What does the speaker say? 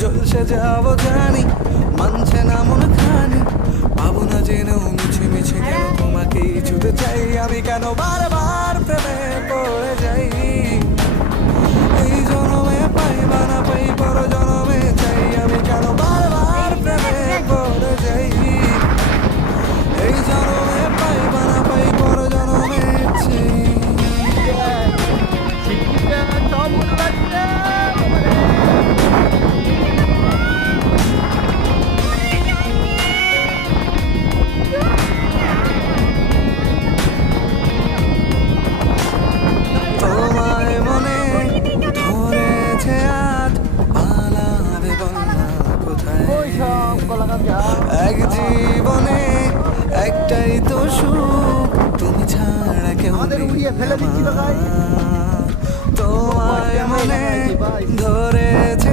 ঝলসে যাবো জানি, মানছে না মন খানি, পাবো না জেনেও মিছে মিছে কেন তোমাকেই ছুতে চাই আমি, কেন বারবার প্রেমে পড়ে যাই। এই জনমে পাই বা না পাই পর জনমে চাই আমি, কেন বারবার প্রেমে পড়ে যাই। এই জনমে পাই বা না পাই পর জনমে চাই। তোমায় মনে ধরেছে আজ, পালাবে বলনা কোথায়। এক জীবনে একটাই তো সুখ, তুমি ছাড়া কেউ নেই আমার। তোমায় মনে ধরে